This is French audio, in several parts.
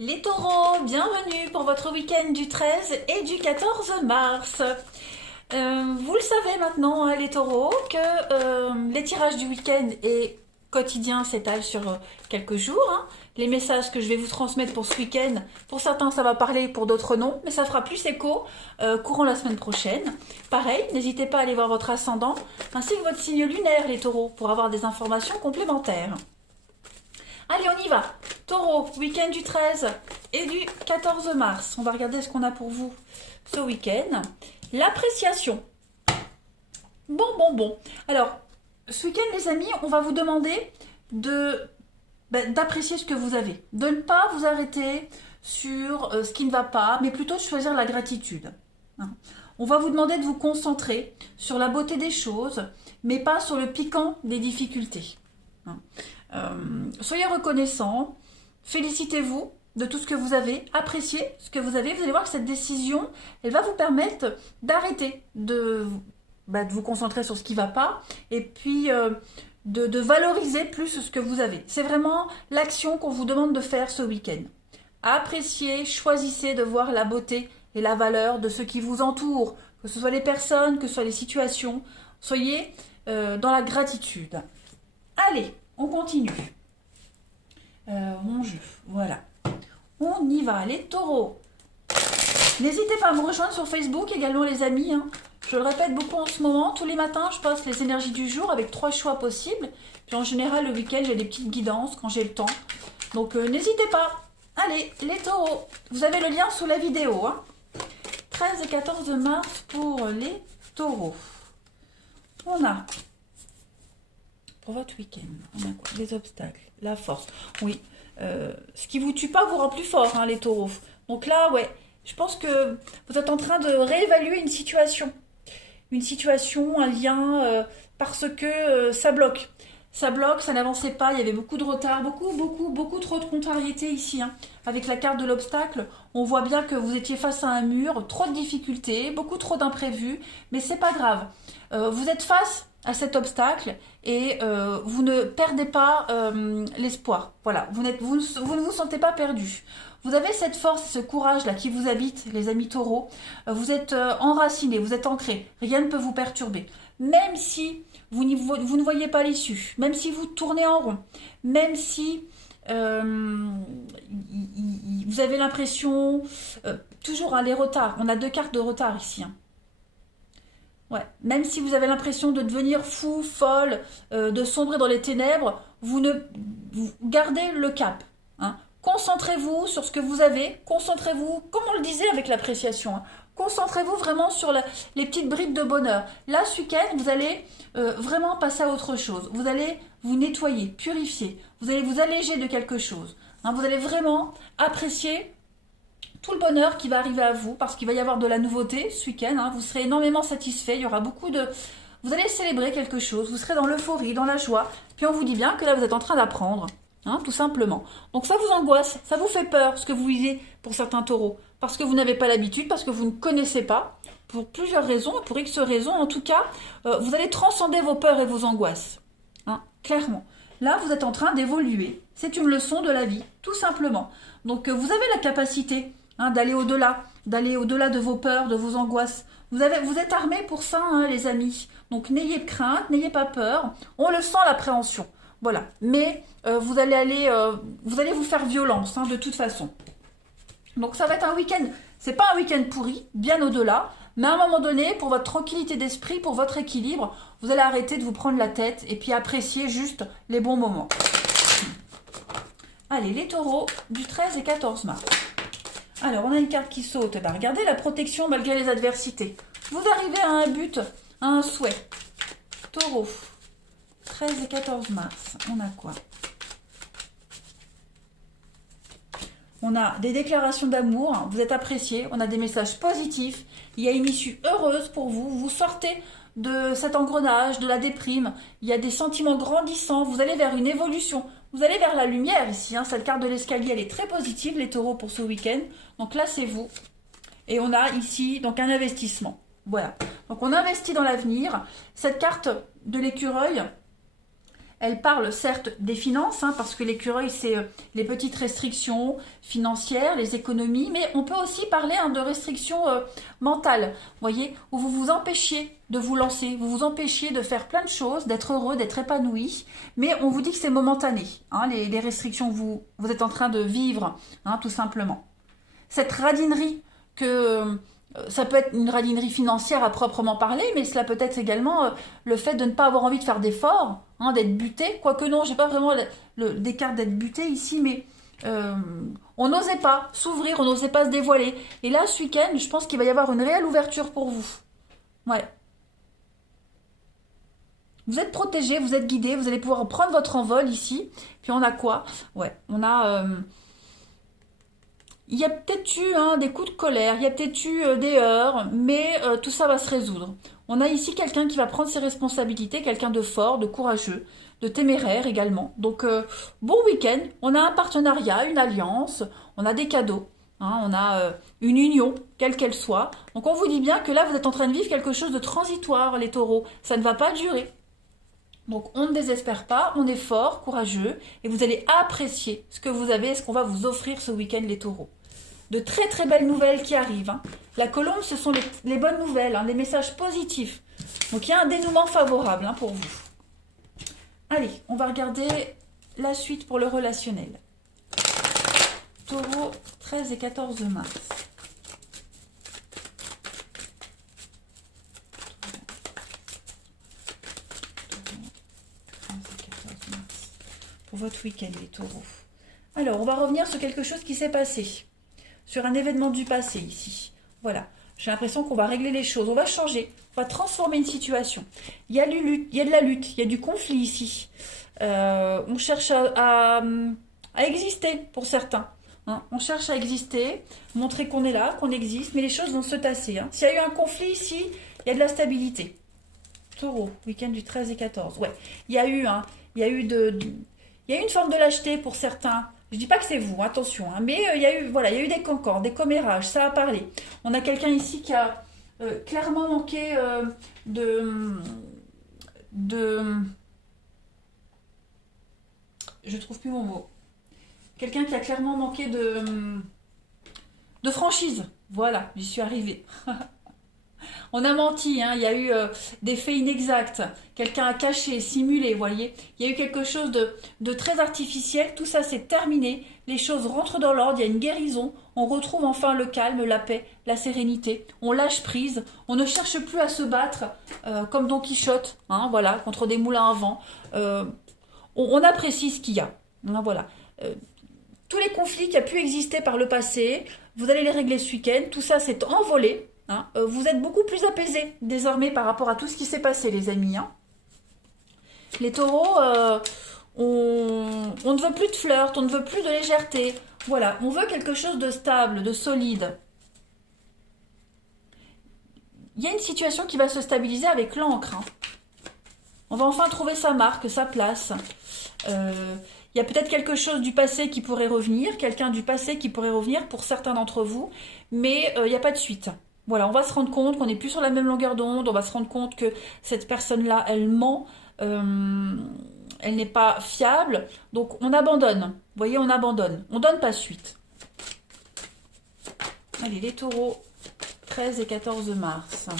Les taureaux, bienvenue pour votre week-end du 13 et du 14 mars. Vous le savez maintenant, hein, les taureaux, que les tirages du week-end et quotidien s'étalent sur quelques jours. Hein. Les messages que je vais vous transmettre pour ce week-end, pour certains ça va parler, pour d'autres non, mais ça fera plus écho courant la semaine prochaine. Pareil, n'hésitez pas à aller voir votre ascendant, ainsi que votre signe lunaire, les taureaux, pour avoir des informations complémentaires. Allez, on y va. Taureau, week-end du 13 et du 14 mars. On va regarder ce qu'on a pour vous ce week-end. L'appréciation. Bon. Alors, ce week-end, les amis, on va vous demander d'apprécier ce que vous avez. De ne pas vous arrêter sur ce qui ne va pas, mais plutôt de choisir la gratitude. Hein. On va vous demander de vous concentrer sur la beauté des choses, mais pas sur le piquant des difficultés. Hein. Soyez reconnaissants, félicitez-vous de tout ce que vous avez, appréciez ce que vous avez. Vous allez voir que cette décision, elle va vous permettre d'arrêter de vous concentrer sur ce qui ne va pas et puis de valoriser plus ce que vous avez. C'est vraiment l'action qu'on vous demande de faire ce week-end. Appréciez, choisissez de voir la beauté et la valeur de ce qui vous entoure, que ce soit les personnes, que ce soit les situations. Soyez dans la gratitude. Allez, on continue. Mon jeu, voilà. On y va, les taureaux. N'hésitez pas à me rejoindre sur Facebook également, les amis. Hein. Je le répète beaucoup en ce moment. Tous les matins, je poste les énergies du jour avec 3 choix possibles. Puis en général, le week-end, j'ai des petites guidances quand j'ai le temps. Donc, n'hésitez pas. Allez, les taureaux. Vous avez le lien sous la vidéo. Hein. 13 et 14 mars pour les taureaux. On a... Pour votre week-end, on a quoi? Les obstacles, la force. Oui, ce qui vous tue pas vous rend plus fort, hein, les taureaux. Donc là, ouais, je pense que vous êtes en train de réévaluer une situation. Une situation, un lien, parce que ça bloque. Ça bloque, ça n'avançait pas, il y avait beaucoup de retard, beaucoup trop de contrariétés ici. Hein. Avec la carte de l'obstacle, on voit bien que vous étiez face à un mur, trop de difficultés, beaucoup trop d'imprévus, mais c'est pas grave. Vous êtes face à cet obstacle et vous ne perdez pas l'espoir. Voilà, vous ne vous sentez pas perdu. Vous avez cette force, ce courage-là qui vous habite, les amis taureaux. Vous êtes enracinés, vous êtes ancrés. Rien ne peut vous perturber. Même si vous ne voyez pas l'issue, même si vous tournez en rond, même si vous avez l'impression... toujours, hein, les retards. On a 2 cartes de retard ici. Hein. Ouais. Même si vous avez l'impression de devenir fou, folle, de sombrer dans les ténèbres, vous gardez le cap. Hein. Concentrez-vous sur ce que vous avez. Concentrez-vous, comme on le disait avec l'appréciation. Hein. Concentrez-vous vraiment sur les petites briques de bonheur. Là, ce week-end, vous allez vraiment passer à autre chose. Vous allez vous nettoyer, purifier. Vous allez vous alléger de quelque chose. Hein. Vous allez vraiment apprécier tout le bonheur qui va arriver à vous, parce qu'il va y avoir de la nouveauté ce week-end. Hein. Vous serez énormément satisfait. Il y aura beaucoup de... Vous allez célébrer quelque chose. Vous serez dans l'euphorie, dans la joie. Puis on vous dit bien que là, vous êtes en train d'apprendre. Hein, tout simplement. Donc ça vous angoisse, ça vous fait peur, ce que vous vivez pour certains taureaux. Parce que vous n'avez pas l'habitude, parce que vous ne connaissez pas. Pour plusieurs raisons, pour X raisons. En tout cas, vous allez transcender vos peurs et vos angoisses. Hein, clairement. Là, vous êtes en train d'évoluer. C'est une leçon de la vie, tout simplement. Donc vous avez la capacité... Hein, d'aller au-delà de vos peurs, de vos angoisses. Vous êtes armés pour ça, hein, les amis. Donc n'ayez crainte, n'ayez pas peur. On le sent, l'appréhension. Voilà. Mais vous allez vous faire violence, hein, de toute façon. Donc ça va être un week-end. C'est pas un week-end pourri, bien au-delà. Mais à un moment donné, pour votre tranquillité d'esprit, pour votre équilibre, vous allez arrêter de vous prendre la tête et puis apprécier juste les bons moments. Allez, les taureaux du 13 et 14 mars. Alors, on a une carte qui saute. Eh ben, regardez la protection malgré les adversités. Vous arrivez à un but, à un souhait. Taureau, 13 et 14 mars. On a quoi? On a des déclarations d'amour. Vous êtes apprécié. On a des messages positifs. Il y a une issue heureuse pour vous. Vous sortez de cet engrenage, de la déprime. Il y a des sentiments grandissants. Vous allez vers une évolution. Vous allez vers la lumière ici. Hein. Cette carte de l'escalier, elle est très positive, les taureaux, pour ce week-end. Donc là, c'est vous. Et on a ici donc un investissement. Voilà. Donc on investit dans l'avenir. Cette carte de l'écureuil, Elle parle certes des finances, hein, parce que l'écureuil, c'est les petites restrictions financières, les économies, mais on peut aussi parler hein, de restrictions mentales, voyez, où vous vous empêchiez de vous lancer, vous vous empêchiez de faire plein de choses, d'être heureux, d'être épanoui, mais on vous dit que c'est momentané, hein, les restrictions que vous êtes en train de vivre, hein, tout simplement. Cette radinerie que... ça peut être une radinerie financière à proprement parler, mais cela peut être également le fait de ne pas avoir envie de faire d'efforts, hein, d'être buté. Quoique non, j'ai pas vraiment des cartes d'être buté ici, mais on n'osait pas s'ouvrir, on n'osait pas se dévoiler. Et là, ce week-end, je pense qu'il va y avoir une réelle ouverture pour vous. Ouais. Vous êtes protégé, vous êtes guidé, vous allez pouvoir prendre votre envol ici. Puis on a quoi? Ouais, on a... il y a peut-être eu hein, des coups de colère, il y a peut-être eu des heurts, mais tout ça va se résoudre. On a ici quelqu'un qui va prendre ses responsabilités, quelqu'un de fort, de courageux, de téméraire également. Donc, bon week-end. On a un partenariat, une alliance, on a des cadeaux, hein, on a une union, quelle qu'elle soit. Donc, on vous dit bien que là, vous êtes en train de vivre quelque chose de transitoire, les taureaux. Ça ne va pas durer. Donc, on ne désespère pas, on est fort, courageux, et vous allez apprécier ce que vous avez, ce qu'on va vous offrir ce week-end, les taureaux. De très très belles nouvelles qui arrivent. Hein. La colombe, ce sont les bonnes nouvelles, hein, les messages positifs. Donc il y a un dénouement favorable hein, pour vous. Allez, on va regarder la suite pour le relationnel. Taureau, 13 et 14 mars. Pour votre week-end, les taureaux. Alors, on va revenir sur quelque chose qui s'est passé. Sur un événement du passé ici. Voilà, j'ai l'impression qu'on va régler les choses, on va changer, on va transformer une situation. Il y a de la lutte, il y a du conflit ici. On cherche à exister pour certains. Hein. On cherche à exister, montrer qu'on est là, qu'on existe, mais les choses vont se tasser. Hein. S'il y a eu un conflit ici, il y a de la stabilité. Taureau, week-end du 13 et 14. Ouais, il y a eu une forme de lâcheté pour certains. Je dis pas que c'est vous, attention, hein, mais il y a eu des cancans, des commérages, ça a parlé. On a quelqu'un ici qui a clairement manqué je trouve plus mon mot. Quelqu'un qui a clairement manqué de franchise. Voilà, j'y suis arrivée. On a menti, hein, il y a eu des faits inexacts, quelqu'un a caché, simulé, vous voyez. Il y a eu quelque chose de très artificiel, tout ça c'est terminé, les choses rentrent dans l'ordre, il y a une guérison, on retrouve enfin le calme, la paix, la sérénité, on lâche prise, on ne cherche plus à se battre comme Don Quichotte, hein, voilà, contre des moulins à vent. On apprécie ce qu'il y a, hein, voilà. Tous les conflits qui ont pu exister par le passé, vous allez les régler ce week-end, tout ça s'est envolé. Hein, vous êtes beaucoup plus apaisés désormais par rapport à tout ce qui s'est passé, les amis. Hein. Les taureaux, on ne veut plus de flirt, on ne veut plus de légèreté. Voilà, on veut quelque chose de stable, de solide. Il y a une situation qui va se stabiliser avec l'encre. Hein. On va enfin trouver sa marque, sa place. Il y a peut-être quelque chose du passé qui pourrait revenir, quelqu'un du passé qui pourrait revenir pour certains d'entre vous, mais il n'y a pas de suite. Voilà, on va se rendre compte qu'on n'est plus sur la même longueur d'onde, on va se rendre compte que cette personne-là, elle ment, elle n'est pas fiable, donc on abandonne. Vous voyez, on abandonne, on ne donne pas suite. Allez, les taureaux, 13 et 14 mars.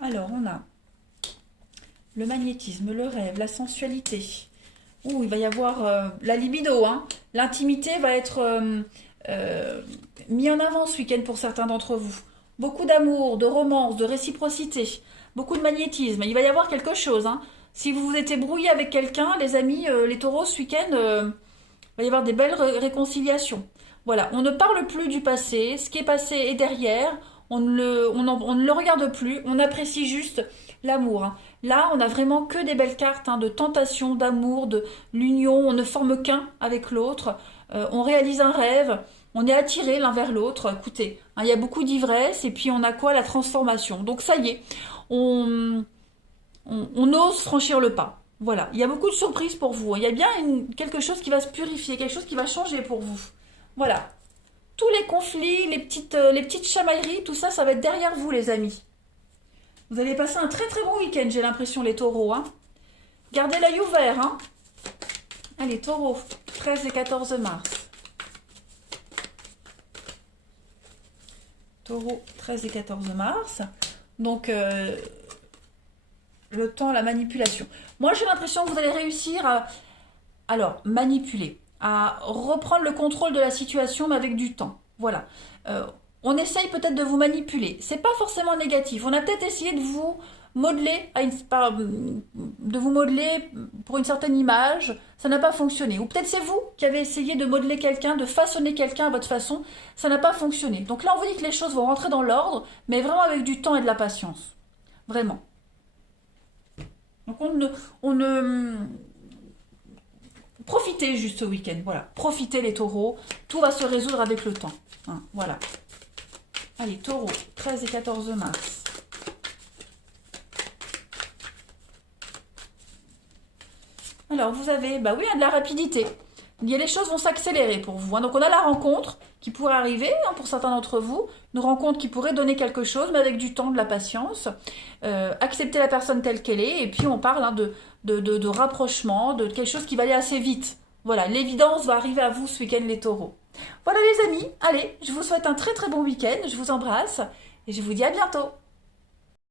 Alors, on a le magnétisme, le rêve, la sensualité. Ouh, il va y avoir la libido, hein. L'intimité va être mis en avant ce week-end pour certains d'entre vous. Beaucoup d'amour, de romance, de réciprocité, beaucoup de magnétisme. Il va y avoir quelque chose. Hein. Si vous vous êtes brouillé avec quelqu'un, les amis, les taureaux, ce week-end, il va y avoir des belles réconciliations. Voilà, on ne parle plus du passé. Ce qui est passé est derrière. On ne le regarde plus. On apprécie juste l'amour. Hein. Là, on a vraiment que des belles cartes hein, de tentation, d'amour, de l'union. On ne forme qu'un avec l'autre. On réalise un rêve. On est attirés l'un vers l'autre. Écoutez, hein, il y a beaucoup d'ivresse. Et puis, on a quoi? La transformation. Donc, ça y est. On ose franchir le pas. Voilà. Il y a beaucoup de surprises pour vous. Il y a bien quelque chose qui va se purifier. Quelque chose qui va changer pour vous. Voilà. tous les conflits, les petites chamailleries, tout ça, ça va être derrière vous, les amis. Vous allez passer un très très bon week-end, j'ai l'impression, les taureaux. Hein. Gardez l'œil ouvert. Hein. Allez, taureaux, 13 et 14 mars. Taureau, 13 et 14 mars. Donc, le temps, la manipulation. Moi, j'ai l'impression que vous allez réussir à, alors, manipuler, à reprendre le contrôle de la situation, mais avec du temps. Voilà. On essaye peut-être de vous manipuler. C'est pas forcément négatif. On a peut-être essayé de vous modeler, de vous modeler pour une certaine image. Ça n'a pas fonctionné. Ou peut-être c'est vous qui avez essayé de modeler quelqu'un, de façonner quelqu'un à votre façon. Ça n'a pas fonctionné. Donc là, on vous dit que les choses vont rentrer dans l'ordre, mais vraiment avec du temps et de la patience. Vraiment. Donc profitez juste ce week-end. Voilà. Profitez les taureaux. Tout va se résoudre avec le temps. Hein, voilà. Allez, taureau, 13 et 14 mars. Alors, vous avez, bah oui, de la rapidité. Les choses vont s'accélérer pour vous. Hein. Donc, on a la rencontre qui pourrait arriver, hein, pour certains d'entre vous. Une rencontre qui pourrait donner quelque chose, mais avec du temps, de la patience. Accepter la personne telle qu'elle est. Et puis, on parle, hein, de rapprochement, de quelque chose qui va aller assez vite. Voilà, l'évidence va arriver à vous ce week-end, les taureaux. Voilà, les amis. Allez, je vous souhaite un très très bon week-end. Je vous embrasse et je vous dis à bientôt.